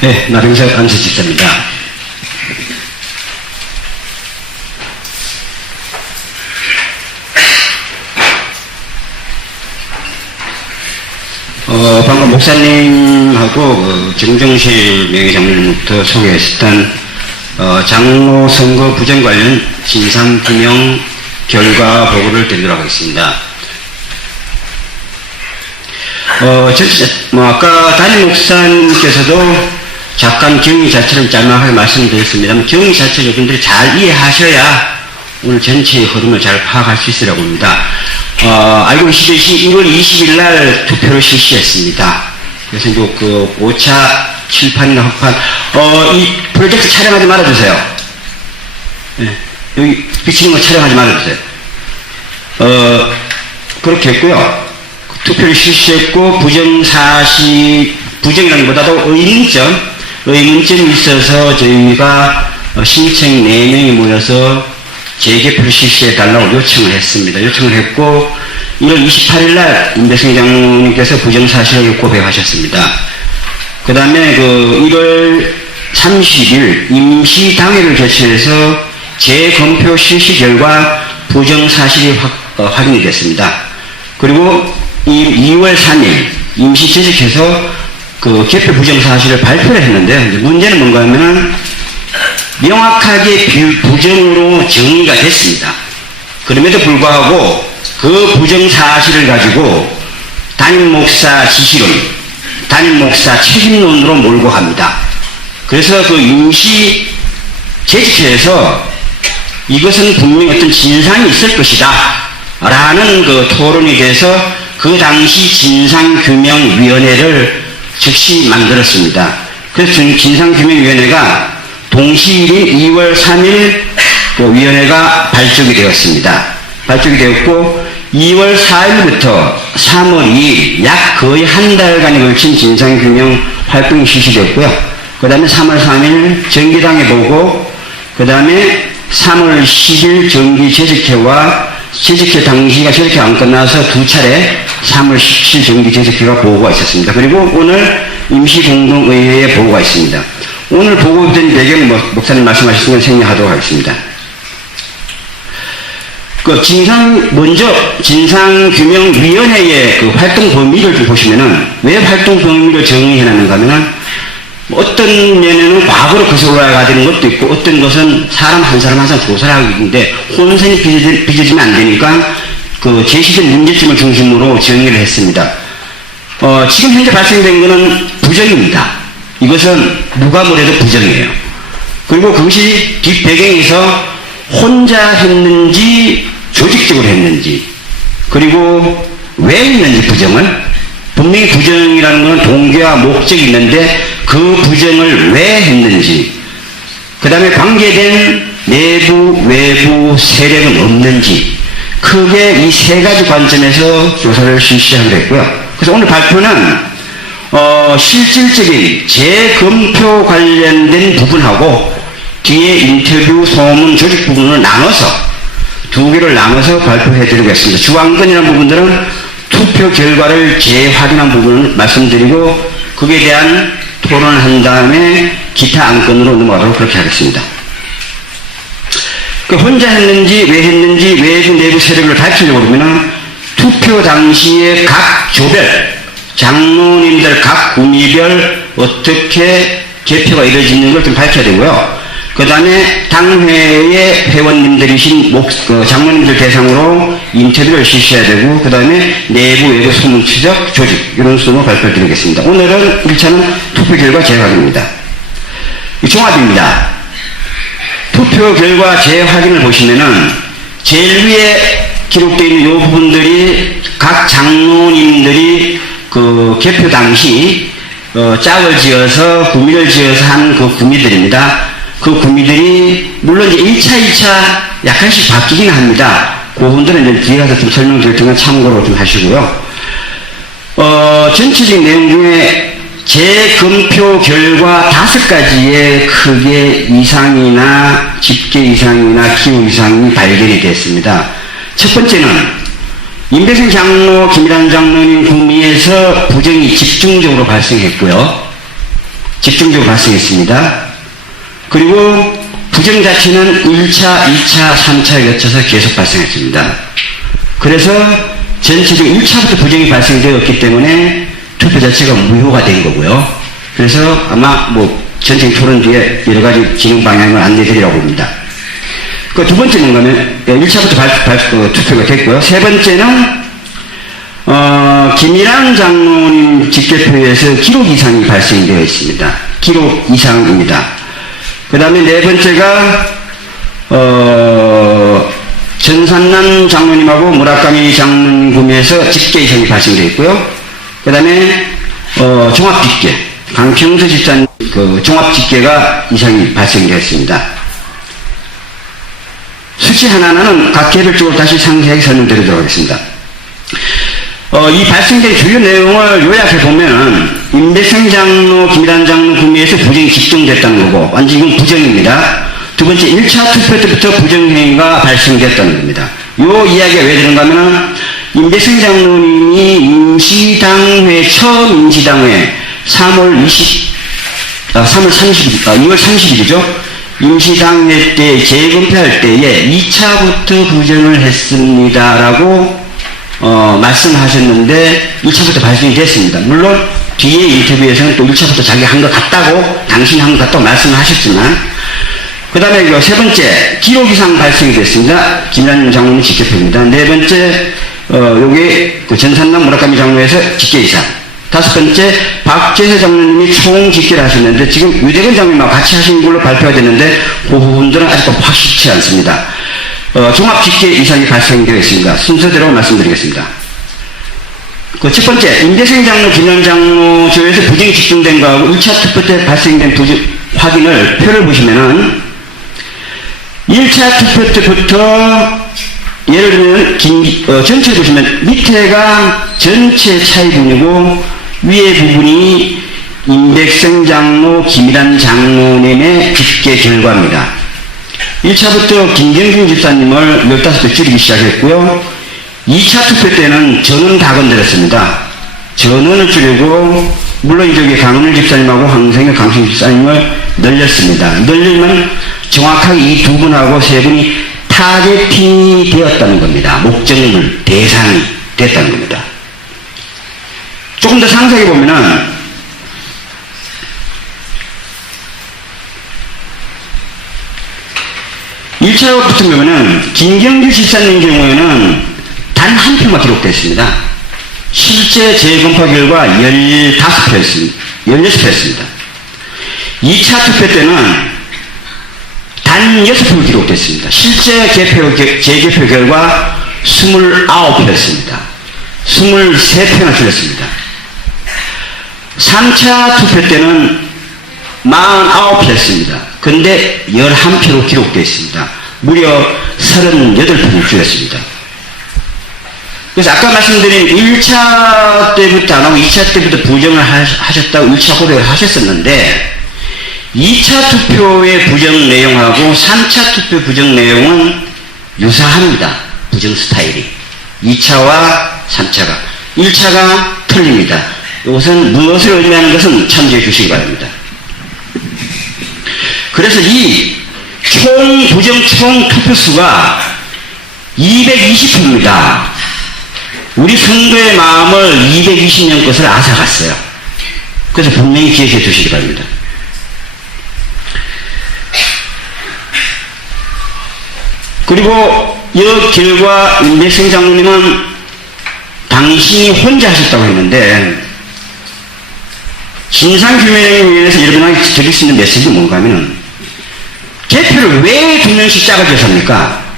네, 나병석 안수집사입니다. 방금 목사님하고 정정실 명예장로님부터 소개했던 장로 선거 부정 관련 진상규명 결과 보고를 드리도록 하겠습니다. 아까 담임 목사님께서도 잠깐 경위 자체를 짤막하게 말씀드렸습니다만, 경위 자체를 여러분들이 잘 이해하셔야 오늘 전체의 흐름을 잘 파악할 수 있으라고 합니다. 알고 계시듯이 1월 20일 날 투표를 실시했습니다. 그래서 이제 5차 칠판이나 흑판, 이 프로젝트 촬영하지 말아주세요. 네, 여기 비치는 거 촬영하지 말아주세요. 그렇게 했고요. 투표를 실시했고, 부정이라기보다도 의문점이 있어서 저희가 신청 4명이 모여서 재개표를 실시해달라고 요청을 했습니다. 요청을 했고, 1월 28일 날 임배승 장로님께서 부정사실을 고백하셨습니다. 그 다음에 1월 30일 임시당회를 개최해서 재검표 실시 결과 부정사실이 확인이 됐습니다. 그리고 2월 3일 임시 재직해서 개표 부정사실을 발표를 했는데, 문제는 뭔가 하면은 명확하게 부정으로 정의가 됐습니다. 그럼에도 불구하고 그 부정사실을 가지고 담임 목사 지시론, 담임 목사 책임론으로 몰고 갑니다. 그래서 임시 재직회에서 이것은 분명히 어떤 진상이 있을 것이다 라는 토론이 돼서 그 당시 진상규명위원회를 즉시 만들었습니다. 그래서 진상규명위원회가 동시일인 2월 3일 위원회가 발족이 되었습니다. 발족이 되었고, 2월 4일부터 3월 2일 약 거의 한 달간에 걸친 진상규명 활동이 실시되었고요. 그 다음에 3월 3일 정기당회 보고, 그 다음에 3월 10일 정기 재직회와 재직회 당시가 저렇게 안 끝나서 2차례 3월 17일 정기 재직회가 보고가 있었습니다. 그리고 오늘 임시공동의회에 보고가 있습니다. 오늘 보고된 배경 목사님 말씀하신 건 생략하도록 하겠습니다. 먼저 진상규명위원회의 활동 범위를 좀 보시면은, 왜 활동 범위를 정의해놨는가 하면은, 어떤 면에는 과거로 거슬러 올라가야 되는 것도 있고, 어떤 것은 사람 한 사람 조사를 하고 있는데, 혼선이 빚어지면 안 되니까, 제시된 문제점을 중심으로 정의를 했습니다. 지금 현재 발생된 것은 부정입니다. 이것은 누가 뭐래도 부정이에요. 그리고 그것이 뒷배경에서 혼자 했는지 조직적으로 했는지, 그리고 왜 했는지 부정을, 분명히 부정이라는 것은 동기와 목적이 있는데 그 부정을 왜 했는지, 그 다음에 관계된 내부 외부 세력은 없는지, 크게 이 세 가지 관점에서 조사를 실시하기로 했고요. 그래서 오늘 발표는 실질적인 재검표 관련된 부분하고 뒤에 인터뷰, 소문, 조직 부분을 나눠서 2개를 나눠서 발표해드리겠습니다. 주안건이라는 부분들은 투표 결과를 재확인한 부분을 말씀드리고, 거기에 대한 토론을 한 다음에 기타 안건으로 넘어가도록 그렇게 하겠습니다. 혼자 했는지, 왜 했는지, 외부 내부 세력을 밝히려고 그러면 투표 당시에 각 조별, 장로님들 각 구미별 어떻게 개표가 이루어지는 걸 좀 밝혀야 되고요. 그 다음에 당회의 회원님들이신 장로님들 대상으로 인터뷰를 실시해야 되고, 그 다음에 내부 외부 소문 추적, 조직, 이런 순으로 발표를 드리겠습니다. 오늘은 1차는 투표 결과 재확인입니다. 종합입니다. 투표 결과 재확인을 보시면은 제일 위에 기록되어 있는 이 부분들이 각 장로님들이 개표 당시 짝을 지어서 구미를 지어서 한 구미들입니다. 그 구미들이 물론 이제 1차, 2차 약간씩 바뀌긴 합니다. 그 부분들은 이제 뒤에 가서 좀 설명드릴 테니까 참고로 좀 하시고요. 전체적인 내용 중에 재검표 결과 5가지의 크게 이상이나 집계 이상이나 기호 이상이 발견이 됐습니다. 첫 번째는 임배승 장로, 김일환 장로님 구미에서 부정이 집중적으로 발생했고요. 집중적으로 발생했습니다. 그리고 부정 자체는 1차, 2차, 3차에 거쳐서 계속 발생했습니다. 그래서 전체적으로 1차부터 부정이 발생되었기 때문에 투표 자체가 무효가 된 거고요. 그래서 아마 전체 토론 뒤에 여러 가지 진행 방향을 안내드리라고 봅니다. 그 두 번째는 뭐냐면 1차부터 투표가 됐고요. 세 번째는 김일환 장로님 직계표에서 기록 이상이 발생되어 있습니다. 기록 이상입니다. 그 다음에 네 번째가 전산남 장로님하고 무라카미 장로님 구매에서 집계 이상이 발생되어 있고요. 그 다음에 종합집계 강평수 집사님 종합집계가 이상이 발생되었습니다. 수치 하나하나는 각 개별적으로 다시 상세하게 설명드리도록 하겠습니다. 이 발생된 주요 내용을 요약해보면, 임백생 장로, 김일환 장로 구매에서 부정이 집중됐다는 거고, 완전 이건 부정입니다. 두 번째, 1차 투표 때부터 부정행위가 발생됐다는 겁니다. 요 이야기가 왜 되는가 하면, 임백생 장로님이 임시당회, 처음 임시당회, 2월 30일이죠. 임시당회 때 재검표할 때에 2차부터 부정을 했습니다라고 말씀하셨는데 1차부터 발생이 됐습니다. 물론 뒤에 인터뷰에서는 또 1차부터 자기가 한 것 같다고 당신이 한 것 같다고 말씀을 하셨지만, 그 다음에 세 번째 기록 이상 발생이 됐습니다. 김일환 장로님 직계표입니다. 네 번째 요게 전산남 무라카미 장로에서 직계 이상. 다섯 번째, 박재세 장로님이 총 집계를 하셨는데, 지금 유대근 장로님하고 같이 하신 걸로 발표가 됐는데, 그 부분들은 아직도 확실치 않습니다. 종합 집계 이상이 발생되어 있습니다. 순서대로 말씀드리겠습니다. 첫 번째, 임대생 장로, 김일환 장로 조에서 부정이 집중된 거하고 1차 투표 때 발생된 부정 확인을 표를 보시면은, 1차 투표 때부터 예를 들면 전체 보시면 밑에가 전체 차이분이고 위에 부분이 임백생 장로, 김일환 장로님의 집계 결과입니다. 1차부터 김경준 집사님을 15배 줄이기 시작했고요. 2차 투표 때는 전원 다 건드렸습니다. 전원을 줄이고, 물론 저기 강은일 집사님하고 황생일 강승 집사님을 늘렸습니다. 늘리면 정확하게 이 두 분하고 세 분이 타겟팅이 되었다는 겁니다. 목적물, 대상이 됐다는 겁니다. 조금 더 상세하게 보면은, 1차부터 보면은, 김경주 집사님 경우에는 단 한 표만 기록됐습니다. 실제 재검표 결과 15표였습니다. 16표였습니다. 2차 투표 때는 단 6표 기록됐습니다. 실제 재개표 결과 29표였습니다. 23표나 줄였습니다. 3차 투표 때는 49표였습니다. 근데 11표로 기록되어 있습니다. 무려 38표를 줄였습니다. 그래서 아까 말씀드린 1차 때부터 안 하고 2차 때부터 부정을 하셨다고 1차 고백을 하셨었는데, 2차 투표의 부정 내용하고 3차 투표 부정 내용은 유사합니다. 부정 스타일이. 2차와 3차가. 1차가 틀립니다. 이것은 무엇을 의미하는 것은 참조해 주시기 바랍니다. 그래서 이 부정 총 투표수가 220표입니다. 우리 성도의 마음을 220년 것을 앗아갔어요. 그래서 분명히 기억해 주시기 바랍니다. 그리고 이 결과 임백생 장로님은 당신이 혼자 하셨다고 했는데, 진상규명위원회에서 여러분에게 드릴 수 있는 메시지는 뭔가 하면, 개표를 왜 2명씩 짜가지고 삽니까?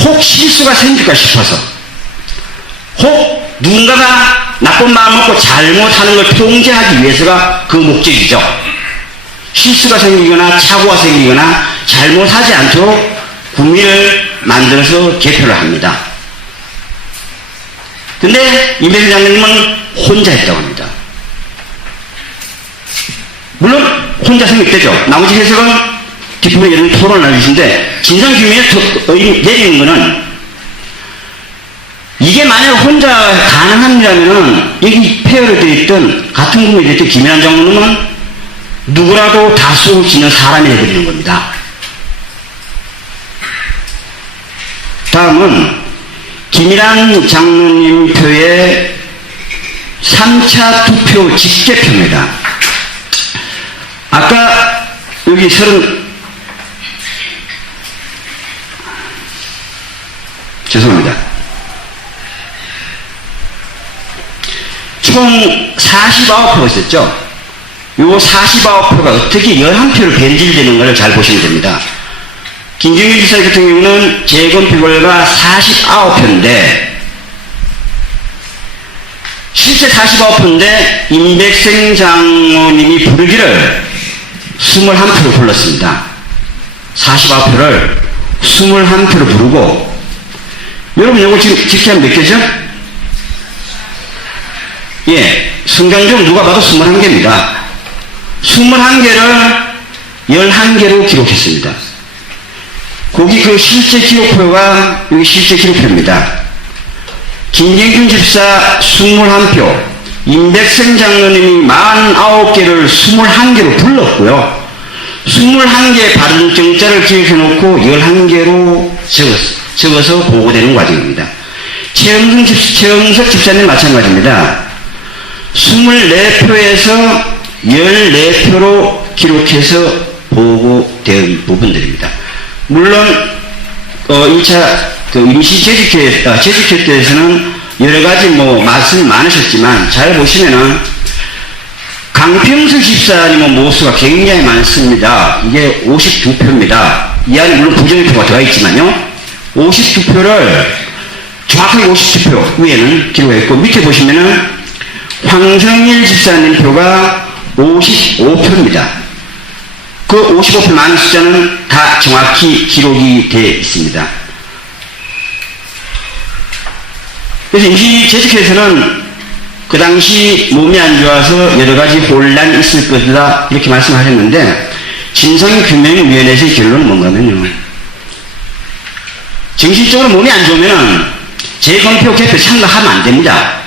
혹 실수가 생길까 싶어서, 혹 누군가가 나쁜 마음 먹고 잘못하는 걸 통제하기 위해서가 그 목적이죠. 실수가 생기거나 착오가 생기거나 잘못하지 않도록 구미를 만들어서 개표를 합니다. 근데 임백생 장로님은 혼자 했다고 합니다. 물론 혼자 생겼대죠. 나머지 해석은 뒷부분에 이런 토론을 나눠주신데, 진상규명에 내리는 거는 이게 만약 혼자 가능합니다면은 여기 페어로 되어 있던 같은 구매에 되어 있던 김일환 장로님은 누구라도 다수 지는 사람이 되어버리는 겁니다. 다음은 김일환 장로님 표의 3차 투표 집계표입니다. 아까 여기 죄송합니다. 총 49표가 있었죠. 요 49표가 어떻게 11표로 변질되는 걸 잘 보시면 됩니다. 김경일 지사 같은 경우는 재검표 결과 49표인데 실제 49표인데 임백생 장로님이 부르기를 21표로 불렀습니다. 49표를 21표로 부르고 여러분 이거 지금 집계하면 몇 개죠? 예, 순간적으로 누가 봐도 21개입니다. 21개를 11개로 기록했습니다. 거기 그 실제 기록표가 여기 실제 기록표입니다. 김경준 집사 21표, 임백생 장로님이 49개를 21개로 불렀고요. 21개 바른 정자를 기억해 놓고 11개로 적어서 보고되는 과정입니다. 최영석 집사님 마찬가지입니다. 24표에서 14표로 기록해서 보고된 부분들입니다. 물론 1차 임시 재직회 때에서는 여러가지 말씀이 많으셨지만 잘 보시면은 강평수 집사님의 모수가 굉장히 많습니다. 이게 52표입니다. 이 안에 물론 부정표가 들어가 있지만요. 52표를 정확하게 52표 위에는 기록했고 밑에 보시면은 황성일 집사님 표가 55표입니다. 그 55표 많은 숫자는 다 정확히 기록이 되어 있습니다. 그래서 임시 재직회에서는 그 당시 몸이 안 좋아서 여러 가지 혼란이 있을 것이다 이렇게 말씀하셨는데 진상규명위원회에서의 결론은 뭔가면요. 정신적으로 몸이 안 좋으면 재검표 개표 참가하면 안 됩니다.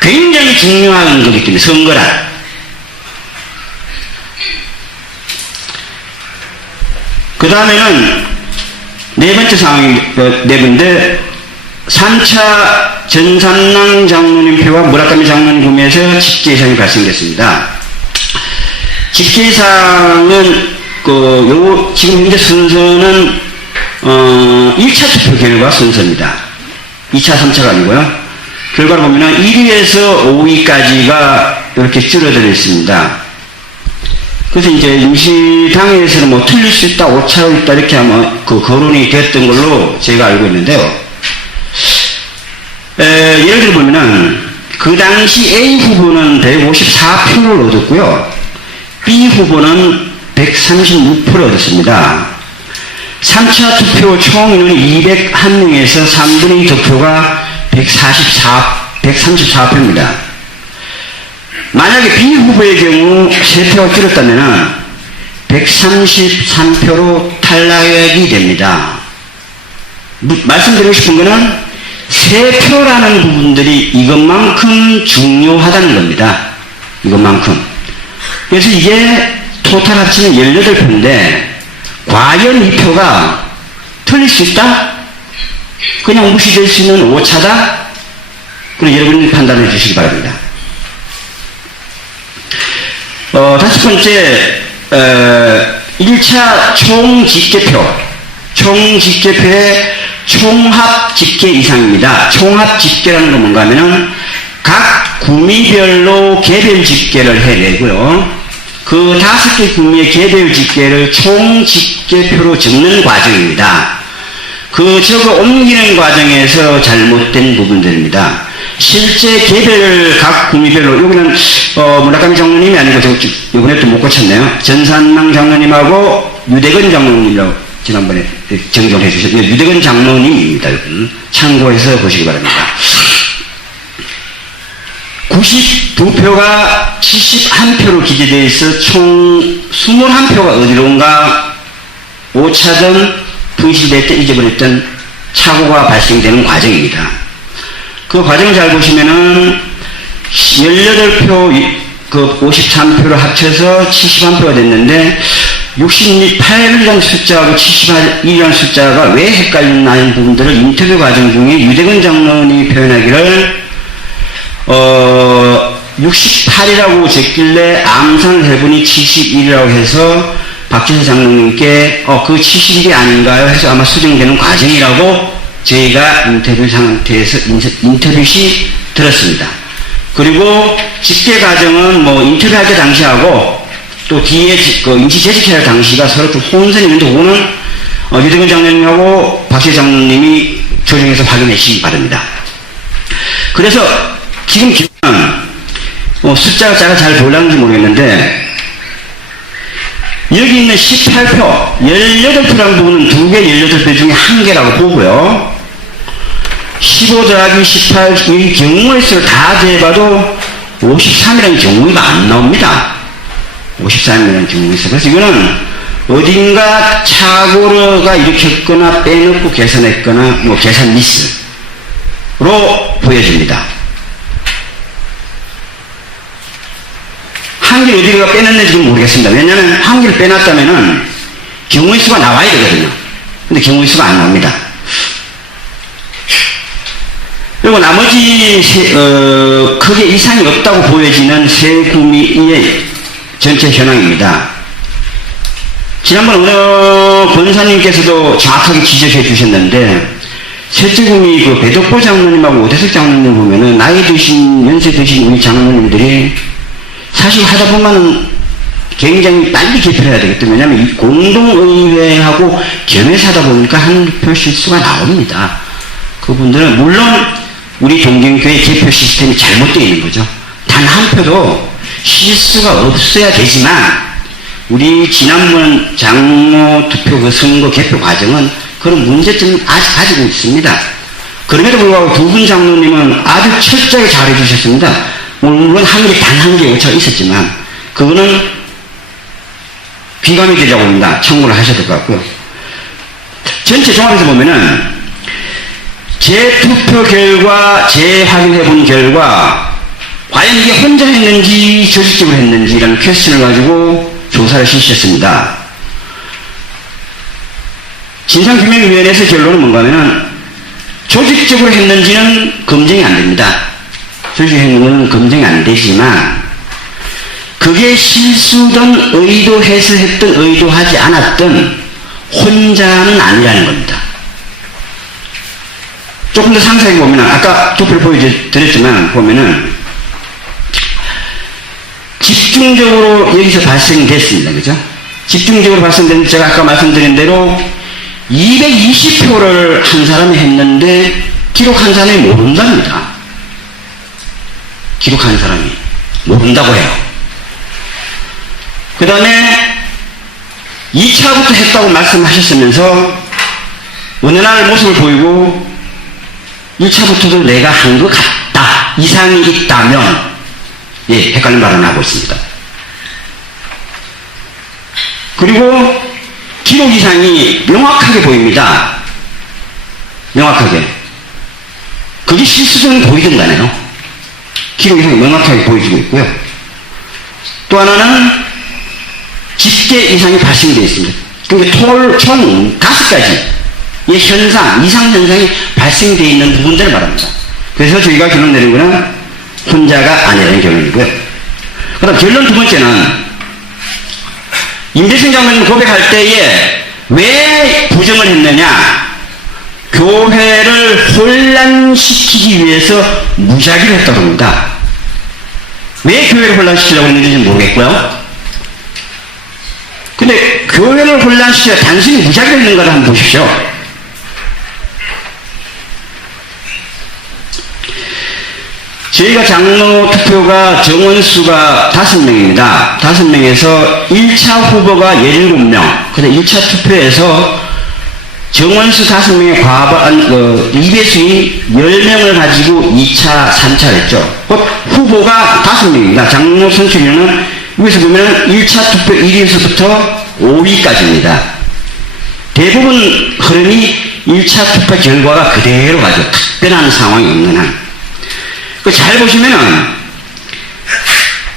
굉장히 중요한 거기 때문에 선거라. 그 다음에는 네 번째 상황이 네 번째 3차 전산랑 장로님 표와 무라카미 장로님 구매에서 집계이상이 발생됐습니다. 집계이상은 지금 현재 순서는 1차 투표 결과 순서입니다. 2차, 3차가 아니고요. 결과를 보면 1위에서 5위까지가 이렇게 줄어들어 있습니다. 그래서 이제 임시당에서는 틀릴 수 있다, 오차가 있다, 이렇게 하면 거론이 됐던 걸로 제가 알고 있는데요. 예를 들어 보면은, 그 당시 A 후보는 154표를 얻었고요. B 후보는 136표를 얻었습니다. 3차 투표 총 인원이 201명에서 3분의 2 득표가 134표입니다. 만약에 B 후보의 경우 3표가 줄었다면 133표로 탈락이 됩니다. 말씀드리고 싶은 것은 3표라는 부분들이 이것만큼 중요하다는 겁니다. 이것만큼. 그래서 이게 토탈 합치면 18표인데 과연 이 표가 틀릴 수 있다? 그냥 무시될 수 있는 오차다? 그럼 여러분이 판단해 주시기 바랍니다. 다섯 번째, 1차 총집계표의 총합 집계 이상입니다. 총합 집계라는 건 뭔가 하면은 각 구미별로 개별 집계를 해내고요. 그 5개 구미의 개별 집계를 총 집계표로 적는 과정입니다. 그 적어 옮기는 과정에서 잘못된 부분들입니다. 실제 개별 각 구미별로 여기는 무라카미 장로님이 아니고 이번에 또 못 고쳤네요. 전산랑 장로님하고 유대건 장로님이라고 지난번에 정정해 주셨는데 유대건 장로님입니다. 여러분 참고해서 보시기 바랍니다. 92표가 71표로 기재되어 있어 총 21표가 어디론가 5차전 분실될 때 잊어버렸던 착오가 발생되는 과정입니다. 그 과정을 잘 보시면은 18표, 그 53표를 합쳐서 71표가 됐는데 68이라는 숫자하고 71이라는 숫자가 왜 헷갈리는 부분들을 인터뷰 과정 중에 유대근 장로님이 표현하기를 68이라고 적길래 암산을 해보니 71이라고 해서 박지서 장로님께 그 71이 아닌가요? 해서 아마 수정되는 과정이라고 저희가 인터뷰 상태에서 인터뷰 시 들었습니다. 그리고 집계 과정은 뭐 인터뷰할 때 당시하고 또 뒤에 그 임시 재직할 당시가 서로 좀 혼선이 있는데 그거는 유대근 장로님하고 박지서 장로님이 조정해서 확인해 주시기 바랍니다. 그래서 지금 숫자가 잘 보이는지 모르겠는데 여기 있는 18표, 18표라는 부분은 2개 18표 중에 1개라고 보고요. 15 더하기 18, 이 경우의 수를 다 더해봐도 53이라는 경우가 안 나옵니다. 53이라는 경우의 수. 그래서 이거는 어딘가 착오가 일으켰거나 빼놓고 계산했거나 뭐 계산 미스로 보여집니다. 한 개를 어디가 빼놨는지는 모르겠습니다. 왜냐하면 한 개를 빼놨다면은 경우의 수가 나와야 되거든요. 근데 경우의 수가 안 나옵니다. 그리고 나머지 크게 이상이 없다고 보여지는 세 구미의 전체 현황입니다. 지난번 어느 권사님께서도 정확하게 지적해 주셨는데 셋째 구미 그 배덕보 장로님하고 오대석 장로님 보면은 나이 드신 연세 드신 우리 장로님들이 사실 하다 보면은 굉장히 빨리 개표를 해야 되기 때문에 왜냐하면 이 공동의회하고 겸해서 하다 보니까 한 표 실수가 나옵니다. 그분들은 물론 우리 동경교회 개표 시스템이 잘못되어 있는 거죠. 단 한 표도 실수가 없어야 되지만 우리 지난번 장로 투표 그 선거 개표 과정은 그런 문제점을 아직 가지고 있습니다. 그럼에도 불구하고 두 분 장로님은 아주 철저하게 잘해 주셨습니다. 물론 단 한 개 오차가 있었지만 그거는 귀감이 되자고 합니다. 참고를 하셔야 될 것 같고요. 전체 종합해서 보면은 재투표 결과 재확인해 본 결과 과연 이게 혼자 했는지 조직적으로 했는지라는 퀘스천을 가지고 조사를 실시했습니다. 진상규명위원회에서 결론은 뭔가 하면 조직적으로 했는지는 검증이 안 됩니다. 조직행위는 검증이 안 되지만 그게 실수든 의도해서 했든 의도하지 않았든 혼자는 아니라는 겁니다. 조금 더 상세하게 보면은 아까 투표를 보여드렸지만 보면은 집중적으로 여기서 발생됐습니다. 그죠? 집중적으로 발생된 제가 아까 말씀드린 대로 220표를 한 사람이 했는데 기록한 사람이 모른답니다. 기록한 사람이 모른다고 해요. 그 다음에 2차부터 했다고 말씀하셨으면서 어느 날 모습을 보이고 1차부터도 내가 한 것 같다 이상이 있다면 헷갈린 발언을 하고 있습니다. 그리고 기록 이상이 명확하게 보입니다. 명확하게. 그게 실수는 보이든 간에요. 기록 이상이 명확하게 보여지고 있고요. 또 하나는 집계 이상이 발생되어 있습니다. 그러니까 총 5가지의 현상, 이상 현상이 발생되어 있는 부분들을 말합니다. 그래서 저희가 결론 내린 거는 혼자가 아니라는 결론이고요. 그 다음 결론 두 번째는 임대승 장로님 고백할 때에 왜 부정을 했느냐? 교회를 혼란시키기 위해서 무작위를 했다고 합니다. 왜 교회를 혼란시키려고 했는지는 모르겠고요. 근데 교회를 혼란시키려 단순히 무작위를 했는가를 한번 보십시오. 저희가 장로 투표가 정원수가 5명입니다. 5명에서 1차 후보가 17명. 근데 1차 투표에서 정원수 5명의 과반, 2배수인 10명을 가지고 2차, 3차를 했죠. 후보가 5명입니다. 장로 선출위원은 여기서 보면 1차 투표 1위에서부터 5위까지입니다. 대부분 흐름이 1차 투표 결과가 그대로 가죠. 특별한 상황이 없는 한. 그 잘 보시면은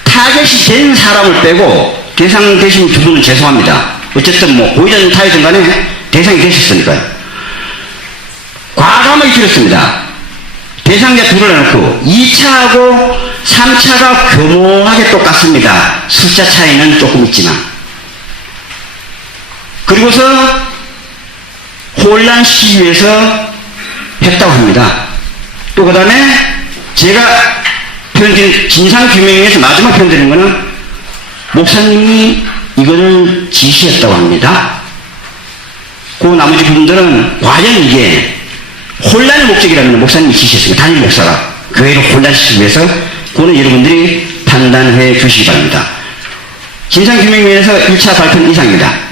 타겟이 된 사람을 빼고 대상 되신 두 분은 죄송합니다. 어쨌든 뭐 고의든 타이든 간에 대상이 되셨으니까요. 과감하게 줄였습니다. 대상자 둘을 해놓고 2차하고 3차가 교모하게 똑같습니다. 숫자 차이는 조금 있지만. 그리고서 혼란시키기 위해서 했다고 합니다. 또 그 다음에 제가 표현드린 진상규명에서 마지막 표현드린 거는 목사님이 이거를 지시했다고 합니다. 그 나머지 부분들은 과연 이게 혼란의 목적이라면 목사님이 지시했습니다. 담임 목사가 교회를 혼란시키기 위해서 그거는 여러분들이 판단해 주시기 바랍니다. 진상규명위원회에서 1차 발표는 이상입니다.